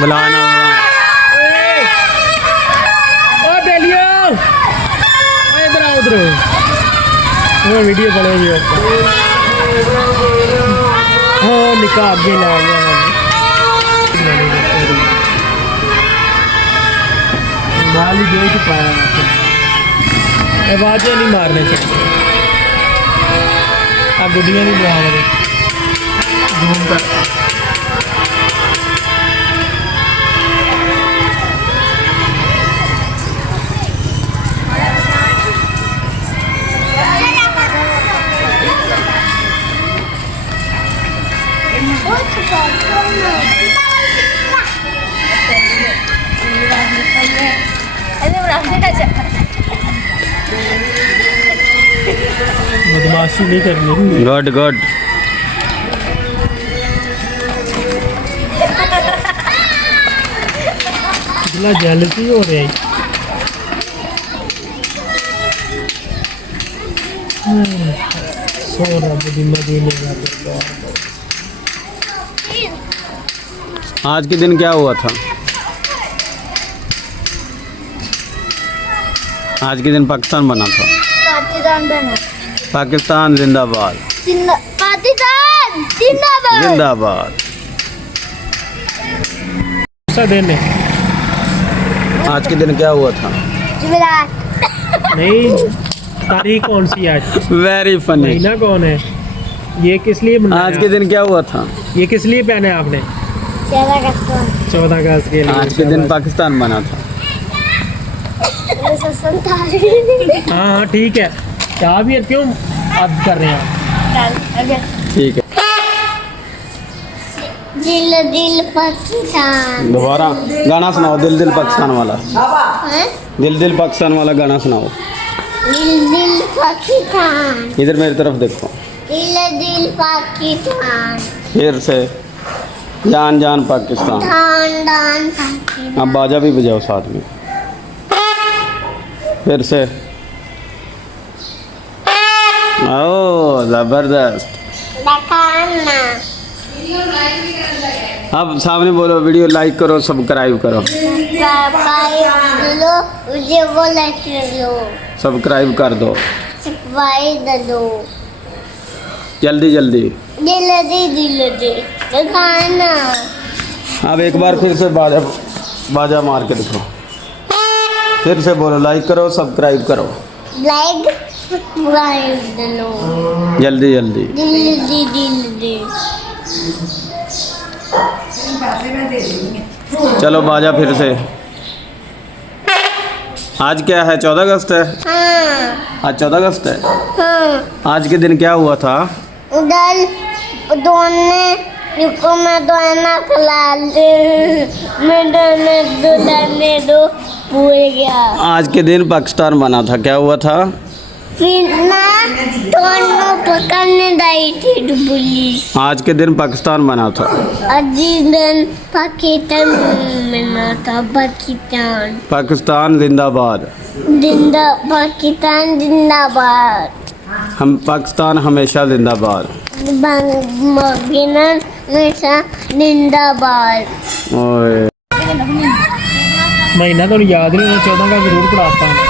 बुलाना इधर आओ उधर वो वीडियो बनेगी। हाँ निकाह आगे ला गया माली देख पाया आवाज़ें नहीं मारने चाहिए। आ गुड्डियाँ नहीं बुला रहे घूम कर बदमाशी नहीं करनी। Good good. कितना जेलसी हो रही है। सो मदीने आज के दिन क्या हुआ था? आज के दिन पाकिस्तान बना था। पाकिस्तान बना। पाकिस्तान जिंदाबाद। पाकिस्तान जिंदाबाद। जिंदाबाद। ऐसा दिन है। आज के दिन क्या हुआ था? जुमेरात। नहीं तारीख कौन सी आज? Very funny. महीना कौन है? ये किस लिए मनाया? आज के दिन क्या हुआ था? ये किस लिए पहने आपने? 14 अगस्त के लिए। आज के दिन पाकिस्तान बना था। हाँ हाँ ठीक है। आप ये क्यों अब कर रहे हैं? ठीक है। दिल दिल पाकिस्तान। दोबारा गाना सुनाओ। दिल दिल पाकिस्तान वाला। दिल दिल पाकिस्तान वाला गाना सुनाओ। दिल दिल पाकिस्तान। इधर मेरी तरफ देखो। दिल दिल पाकिस्तान। फिर से जान जान पाकिस्तान। दान दान पाकिस्तान। अब बाजा भी बजाओ साथ में। फिर से ओ जबरदस्त। दिखाना। अब सामने बोलो वीडियो लाइक करो सब्सक्राइब करो। लो मुझे वो लाइक लो। सब्सक्राइब कर दो सब्सक्राइब दो जल्दी जल्दी। दिल दे दिखाना। अब एक बार फिर से बाजा बाजा मार के दिखो। फिर से बोलो लाइक करो सब्सक्राइब करो। लाइक सब्सक्राइब दो जल्दी जल्दी। दिल दे। चलो बाजा फिर से। आज क्या है? 14 अगस्त है। हाँ आज 14 अगस्त है। हाँ। आज के दिन क्या हुआ था? उधर दोनों को मैं दोना खिला दे। मैं दोने दो भूल गया। आज के दिन पाकिस्तान बना था। क्या हुआ था? फिर ना दोनों पकड़ने गई थी पुलिस। आज के दिन पाकिस्तान बना था। दिन पाकिस्तान बना था। पाकिस्तान पाकिस्तान जिंदाबाद। पाकिस्तान जिंदाबाद। हम पाकिस्तान हमेशा जिंदाबाद। हमेशा जिंदाबाद। ओए महीना तो याद नहीं, 14 का जरूर पढ़ाता हूँ।